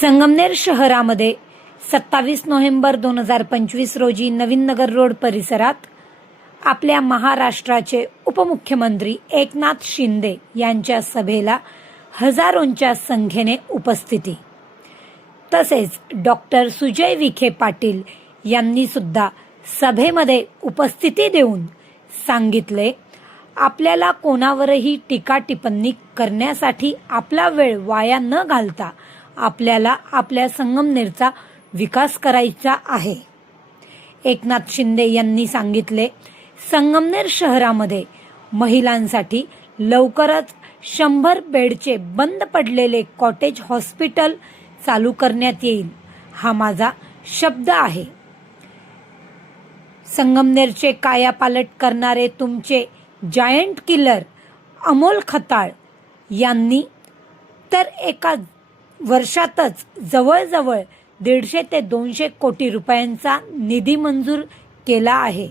संगमनेर शहरामध्ये 27 नोव्हेंबर 2025 रोजी नवीन नगर रोड परिसरात आपल्या महाराष्ट्राचे उपमुख्यमंत्री एकनाथ शिंदे यांच्या सभेला हजारोंच्या संख्येने उपस्थिती। तसेच डॉक्टर सुजय विखे पाटील यांनी सुद्धा सभेमध्ये उपस्थिती देऊन सांगितले, आपल्याला कोणावरही टीका टिप्पणी करण्यासाठी आपला वेळ वाया न घालता आपल्याला आपल्या संगमनेरचा विकास करायचा आहे। एकनाथ शिंदे यांनी सांगितले, संगमनेर शहरामध्ये महिलांसाठी लवकरच 100 बेडचे बंद पडलेले कॉटेज हॉस्पिटल चालू करण्यात येईल, हा माझा शब्द आहे। संगमनेरचे कायापालट करणारे तुमचे जायंट किलर अमोल खताळ यांनी तर एका वर्षातच जवळजवळ 150 ते 200 कोटी रुपयांचा निधी मंजूर केला आहे।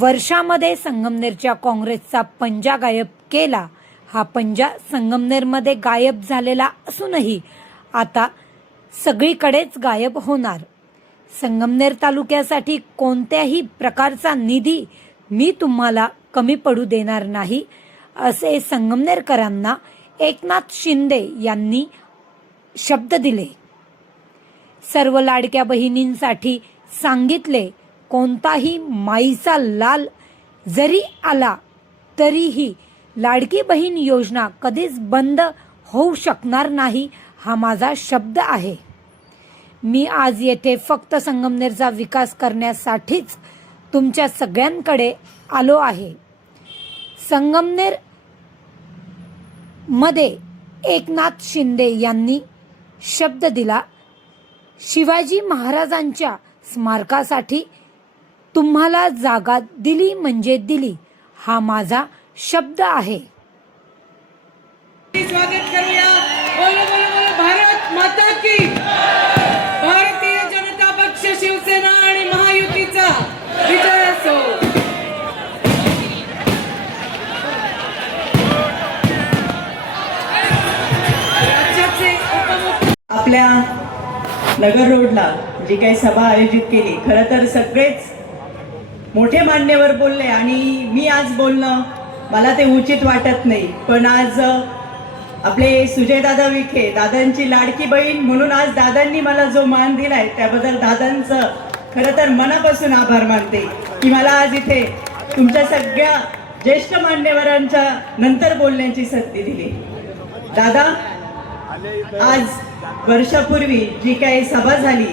वर्षामध्ये संगमनेरच्या काँग्रेसचा पंजा गायब केला। हा पंजा संगमनेरमध्ये गायब झालेला असूनही आता सगळीकडेच गायब होणार। संगमनेर तालुक्यासाठी कोणत्याही प्रकारचा निधी मी तुम्हाला कमी पडू देणार नाही, असे संगमनेरकरांना एकनाथ शिंदे यांनी शब्द दिले। सर्व लाडक्या बहिणींसाठी सांगितले, कोणताही माईचा लाल जरी आला तरीही लाडकी बहीण योजना कधीच बंद होऊ शकणार नाही, हा माझा शब्द आहे। मी आज येथे फक्त संगमनेरचा विकास करण्यासाठीच तुमच्या सगळ्यांकडे आलो आहे। संगमनेर मध्ये एकनाथ शिंदे यांनी शब्द दिला, शिवाजी महाराजांच्या स्मारकासाठी तुम्हाला जागा दिली म्हणजे दिली, हा माझा शब्द आहे। स्वागत करूया। बोलो बोलो बोलो भारत माता की। भारतीय जनता पक्ष, शिवसेना आणि महायुतीचा विजय असो। आपल्या नगर रोडला जी काही सभा आयोजित केली, खरं तर सगळेच मोठे मान्यवर बोलले आणि मी आज बोलणं मला ते उचित वाटत नाही, पण आज आपले सुजयदादा विखे, दादांची लाडकी बहीण म्हणून आज दादांनी मला जो मान दिलाय त्याबद्दल दादांचं खरं तर मनापासून आभार मानते की मला आज इथे तुमच्या सगळ्या ज्येष्ठ मान्यवरांच्या नंतर बोलण्याची संधी दिली। दादा, आज वर्षापूर्वी जी काही सभा झाली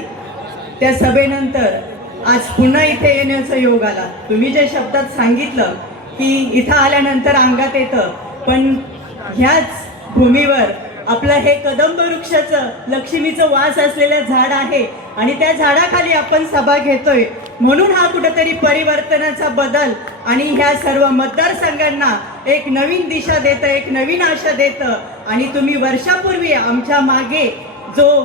त्या सभेनंतर आज पुन्हा इथे येण्याचा योग आला। तुम्ही जे शब्दात सांगितलं की इथं आल्यानंतर अंगात येतं, पण ह्याच भूमीवर आपलं हे कदंब वृक्षाचं, लक्ष्मीचं वास असलेलं झाड आहे आणि त्या झाडाखाली आपण सभा घेतोय, म्हणून हा कुठेतरी परिवर्तनाचा बदल आणि ह्या सर्व मतदारसंघांना एक नवीन दिशा देतं, एक नवीन आशा देतं। आणि तुम्ही वर्षापूर्वी आमच्या मागे जो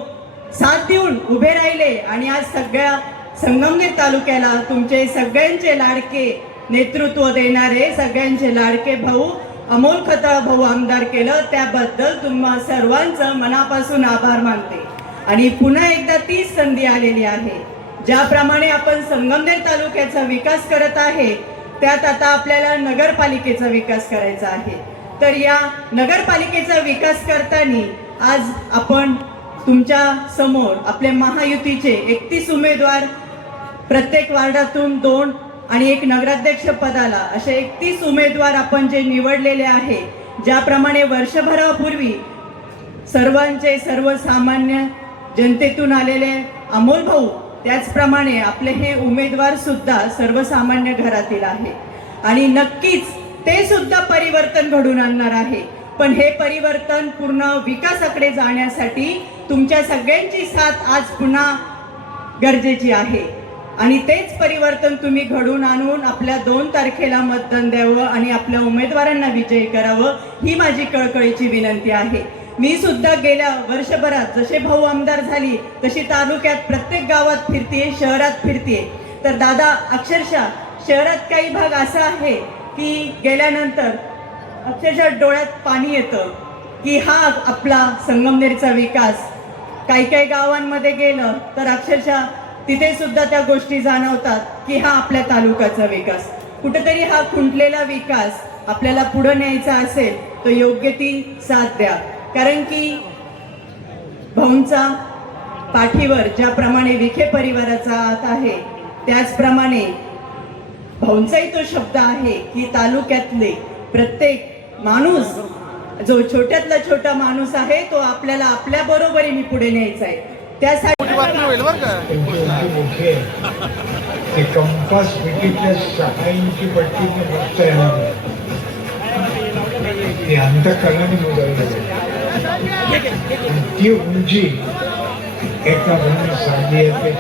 साथ देऊन उभे राहिले आणि आज सगळ्या संगमनेर तालुक्याला तुमचे सगळ्यांचे लाडके नेतृत्व देणारे सगळ्यांचे लाडके भाऊ अमोल खताळ भाऊ आमदार केलं, त्याबद्दल तुम्हा सर्वांचं मनापासून आभार मानते। आणि पुन्हा एकदा तीच संधी आलेली आहे, ज्याप्रमाणे आपण संगमनेर तालुक्याचा विकास करत आहे त्यात आता आपल्याला नगरपालिकेचा विकास करायचा आहे। तर या नगरपालिकेचा विकास करताना आज आपण तुमच्या समोर आपले महायुतीचे 31 उमेदवार, प्रत्येक वार्डातून 2 आणि 1 नगराध्यक्ष पदाला असे 31 उमेदवार आपण जे निवडलेले आहे, ज्याप्रमाणे वर्षभरापूर्वी सर्वांचे सर्वसामान्य जनतेतून आलेले अमोल भाऊ, त्याचप्रमाणे आपले हे उमेदवार सुद्धा सर्वसामान्य घरातील आहे आणि नक्कीच ते सुद्धा परिवर्तन घडून आणणार आहे। पण हे परिवर्तन पूर्ण विकासाकडे जाण्यासाठी तुमच्या सगळ्यांची साथ आज पुन्हा गरजेची आहे आणि तेच परिवर्तन तुम्ही घडून आणून आपल्या 2 तारखेला मतदान द्यावं आणि आपल्या उमेदवारांना विजयी करावं, ही माझी कळकळीची विनंती आहे। मी सुद्धा गेल्या वर्षभरात जसे भाऊ आमदार झाली तशी तालुक्यात प्रत्येक गावात फिरते, शहरात फिरते। तर दादा, अक्षरशः शहरात काही भाग असा आहे की गेल्यानंतर अक्षरशः डोळ्यात पाणी येतं, की हा आपला संगमनेरचा विकास. काही काही गावांमध्ये गेलं तर अक्षरशः तिथे सुद्धा त्या गोष्टी जाणवतात की हा आपल्या तालुक्याचा विकास. कुठेतरी हा खुंटलेला विकास आपल्याला पुढे न्यायचा असेल तर योग्य ती साथ द्या. कारण की भाऊंचा पाठीवर ज्याप्रमाणे विखे परिवाराचा हात आहे त्याचप्रमाणे भाऊंचाही तो शब्द आहे की तालुक्यातले प्रत्येक माणूस जो छोट्यातला छोटा माणूस आहे तो आपल्याला आपल्या बरोबरीने पुढे न्यायचा आहे. त्यासाठी ते कंपास पेटीतल्या सहाय्यांची पट्टीने बघता येणार नाही. ते अंतकरणाने मोजायला ती उंची एका भाऊने सांगली आहे ते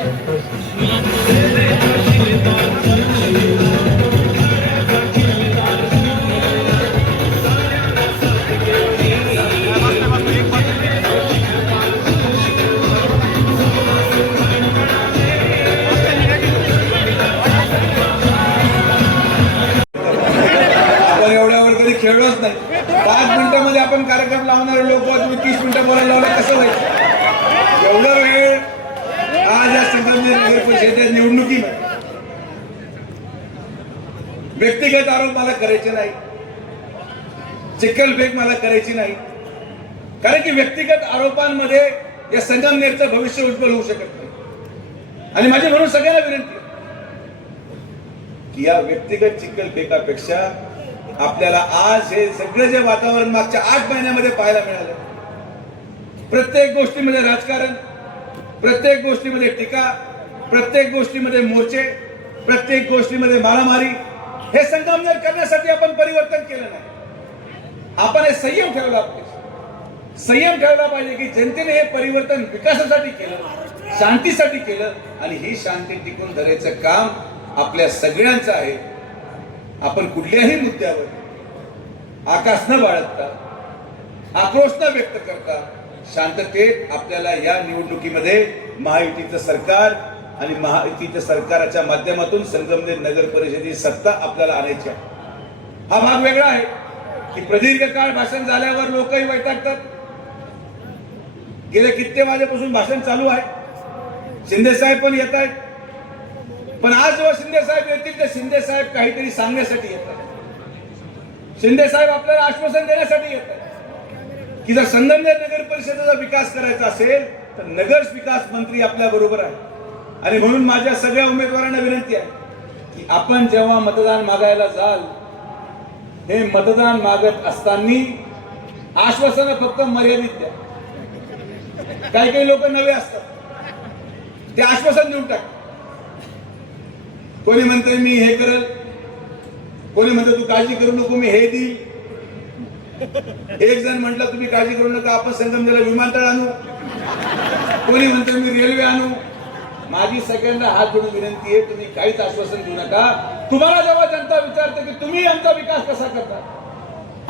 खेळलोच नाही. 5 मिनिटांमध्ये आपण कार्यक्रम लावणारे लोक तुम्ही 30 मिनिटं बोलायला लावलं कसं व्हायचं? एवढा वेळ आज या संगमनेर नगर परिषदेच्या निवडणुकीमध्ये व्यक्तिगत आरोप मला करायचे नाही, चिखलफेक मला करायची नाही. कारण की व्यक्तिगत आरोपांमध्ये या संगमनेरचं भविष्य उज्ज्वल होऊ शकत नाही. आणि माझी म्हणून सगळ्यांना विनंती की या व्यक्तिगत चिखलफेकापेक्षा आपल्याला आज हे सगळं जे वातावरण मागच्या 8 महिन्यामध्ये पाहायला मिळालं, प्रत्येक गोष्टीमध्ये राजकारण, प्रत्येक गोष्टीमध्ये टीका, प्रत्येक गोष्टीमध्ये मोर्चे, प्रत्येक गोष्टीमध्ये मारामारी, हे संगमनेर करण्यासाठी आपण परिवर्तन केलं नाही. आपण हे संयम ठेवला पाहिजे. संयम ठेवला पाहिजे की जनतेने हे परिवर्तन विकासासाठी केलं, शांतीसाठी केलं आणि ही शांती टिकून धरायचं काम आपल्या सगळ्यांचं आहे. आपण कुठल्याही मुद्द्यावर आकाश न बाळगता, आक्रोश न व्यक्त करता शांततेत आपल्याला या निवडणुकीमध्ये महायुतीचं सरकार आणि महायुतीच्या सरकारच्या माध्यमातून संगमनेर नगर परिषदेची सत्ता आपल्याला आणायची आहे. हा भाग वेगळा आहे की प्रदीर्घ काळ भाषण झाल्यावर लोकही वैतागतात. गेले कित्येक वाजेपासून भाषण चालू आहे. शिंदे साहेब पण येत आहेत. पण आज जेव्हा शिंदे साहेब येतील तर शिंदे साहेब काहीतरी सांगण्यासाठी येतात. शिंदे साहेब आपल्याला आश्वासन देण्यासाठी येतात की जर संगमनेर नगर परिषदेचा विकास करायचा असेल तर नगर विकास मंत्री आपल्या बरोबर आहे. आणि म्हणून माझ्या सगळ्या उमेदवारांना विनंती आहे की आपण जेव्हा मतदान मागायला जाल, हे मतदान मागत असताना आश्वासनं फक्त मर्यादित द्या. काही काही लोक नवे असतात, ते आश्वासन देऊन टाकतात. कोणी म्हणते मी हे करल, कोणी म्हणते तू काळजी करू नको मी हे देईल. एक जण म्हटलं तुम्ही काळजी करू नका आपण संगमनेरला विमानतळ आणू, कोणी म्हणते मी रेल्वे आणू. माझी सगळ्यांना हात जोडून विनंती आहे, तुम्ही काहीच आश्वासन देऊ नका. तुम्हाला जेव्हा जनता विचारते की तुम्ही आमचा विकास कसा करता,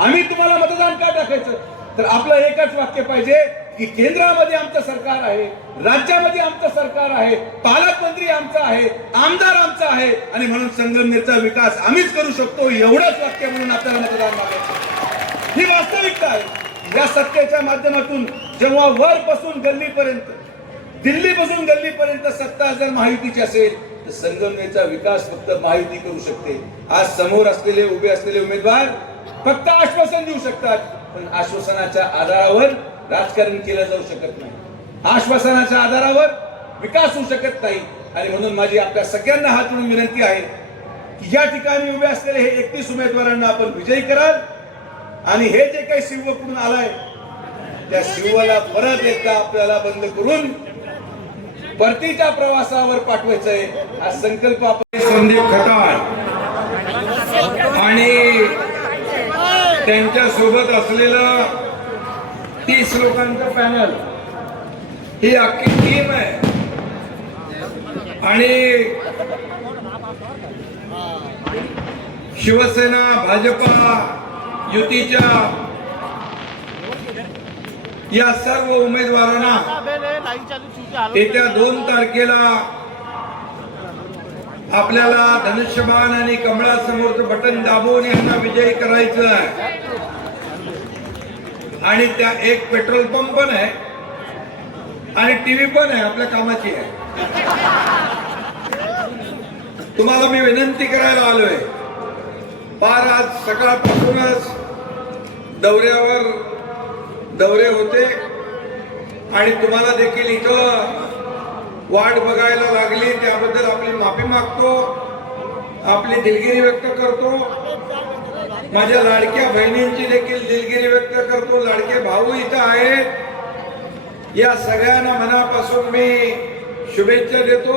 आम्ही तुम्हाला मतदान का टाकायचं, तर आपलं एकच वाक्य पाहिजे की केंद्रामध्ये आमचं सरकार आहे, राज्यामध्ये आमचं सरकार आहे, पालकमंत्री आमचा आहे, आमदार आमचा आहे आणि म्हणून संगमनेरचा विकास आम्हीच करू शकतो. एवढंच वाक्य म्हणून आपल्याला मतदान मागायचं. ही वास्तविकता आहे. या सत्तेच्या माध्यमातून जेव्हा वरपासून गल्लीपर्यंत, दिल्लीपासून गल्लीपर्यंत सत्ता जर महायुतीची असेल तर संगमनेरचा विकास फक्त महायुती करू शकते. आज समोर असलेले उभे असलेले उमेदवार फक्त आश्वासन देऊ शकतात, पण आश्वासनाच्या आधारावर राजकारण केलं जाऊ शकत नाही. आश्वासनाच्या आधारावर विकास होऊ शकत नाही. आणि म्हणून माझी आपल्या सगळ्यांना हात जोडून विनंती आहे की या ठिकाणी उभे असलेले हे 31 उमेदवारांना आपण विजयी कराल आणि हे जे काही शिव पुढून आलाय त्या शिवाला परत एकदा आपल्याला बंद करून परतीच्या प्रवासावर पाठवायचंय. हा संकल्प आपण संदीप खताळ आणि त्यांच्या सोबत असलेलं 30 लोकांचं पॅनल, ही अख्खी टीम आहे. आणि शिवसेना भाजपा युतीच्या या सर्व उमेदवारांना येत्या 2 तारखेला आपल्याला धनुष्यबाण आणि कमळासमोरचं बटन दाबून यांना विजयी करायचं आहे. आणि त्या एक पेट्रोल पंप पण आहे आणि टीव्ही पण आहे, आपल्या कामाची आहे. तुम्हाला मी विनंती करायला आलोय, फार आज सकाळपासूनच दौरे होते आणि तुम्हाला देखील इथं वाट बघायला लागली, त्याबद्दल आपली माफी मागतो, आपली दिलगिरी व्यक्त करतो. माझ्या लाडक्या बहिणींची देखील दिलगिरी व्यक्त करतो. लाडके भाऊ इथं आहेत, या सगळ्यांना मनापासून मी शुभेच्छा देतो.